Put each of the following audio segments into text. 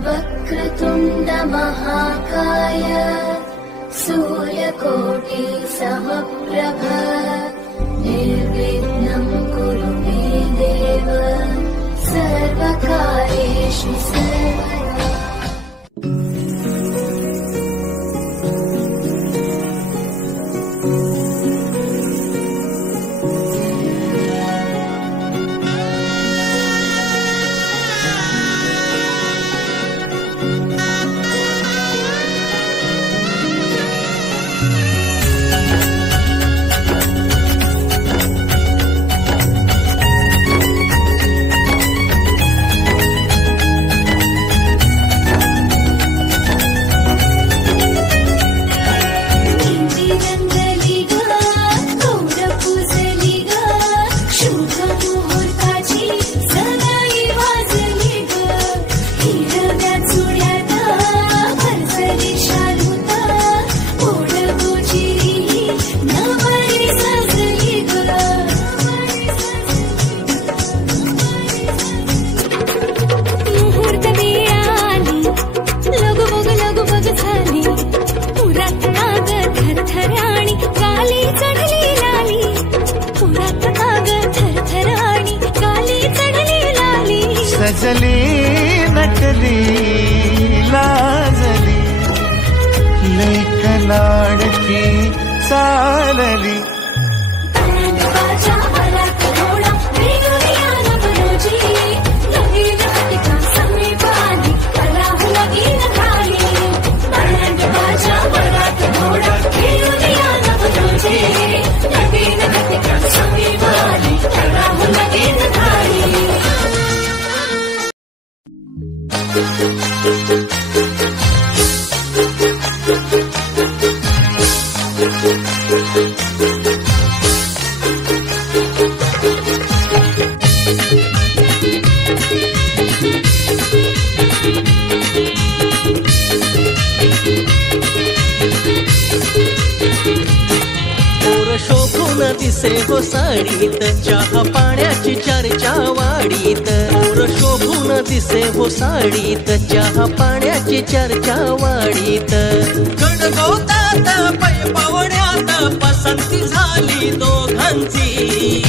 वक्रतुण्ड महाकाय सूर्यकोटि समप्रभ निर्विघ्नं कुरु मे देव सर्वकार्येषु सर्वदा। सजली नटली लाजली लेक लाडकी चालली दिसे हो साडीत चहा पाण्याची चर्चा वाढीत मोर शोभून दिसे हो साडीत चहा पाण्याची चर्चा वाढीत गडगोतात पै पावण्यात पसंती झाली दोघांची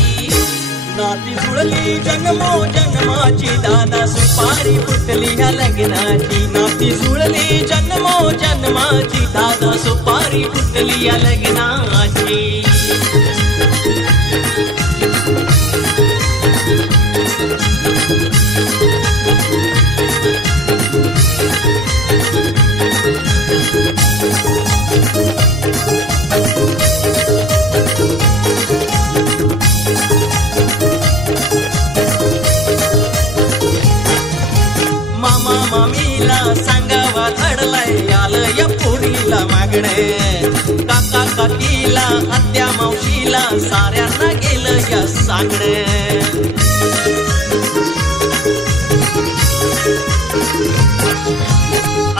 नाती जुळली जन्मो जन्माची दादा सुपारी फुटली ह्या लग्नाची नाती जुळली जन्मो जन्माची दादा सुपारी फुटली या लग्नाची मामा मामीला सांगावा धडलाय आलं या पोरीला मागणे काका काकीला आत्या मावशीला साऱ्यांना गेलं या सांगणे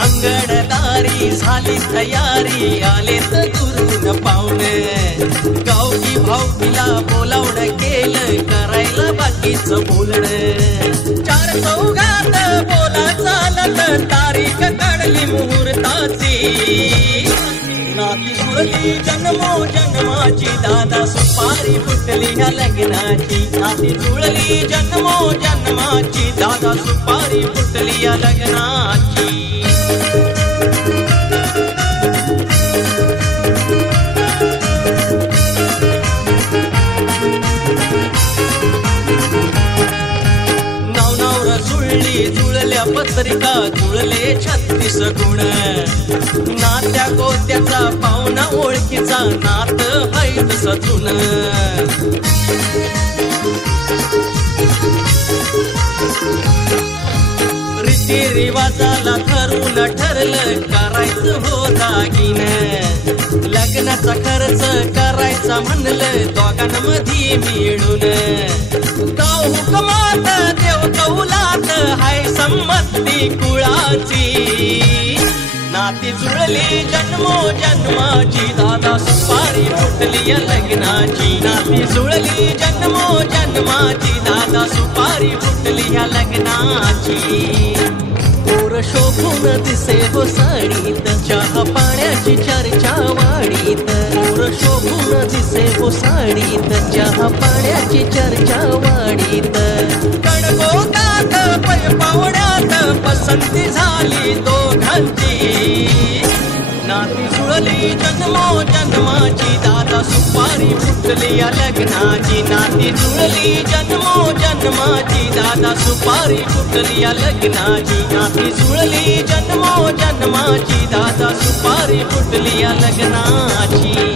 अंगणदारी झाली तयारी आले तर दुरून पाहुणे गावकी भाऊकीला बोलावणं केलं करायला बाकीचं बोलणं चार चौघात बोला चालत तारीख काढली मुहूर्ताची नाती जुळली जन्मो जन्माची दादा सुपारी फुटली ह्या लग्नाची नाती जुळली जन्मो जन्माची दादा सुपारी फुटली या लग्नाची जुळल्या पत्रिका जुळले 36 गुण नात्या गोत्याचा पाहुणा ओळखीचा नात हैत सजून रीती रिवाजाला ठरून ठरलं करायचं हो दागिन लग्नाचा खर्च करायचा म्हणलं दोघांमध्ये मिळून गाव हुकमात देव कौलात हाय संमती कुळाची नाती जुळली जन्मो जन्माची दादा सुपारी फुटली या लग्नाची नाती जुळली जन्मो जन्माची दादा सुपारी फुटली या लग्नाची पोर शोभून दिसे हो साडीत चहा पाण्याची चर्चा वाढीत मोर शोभून दिसे हो साडीत चहा पाण्याची चर्चा वाढीत कडगोतात पै पावड्यात पसंती झाली दोघांची नाती जुळली जन्मो जन्माची दादा सुपारी फुटली या लग्नाची नाती जुळली जन्मो जन्माची दादा सुपारी फुटली या लग्नाची नाती जुळली जन्मो जन्माची दादा सुपारी फुटली या लग्नाची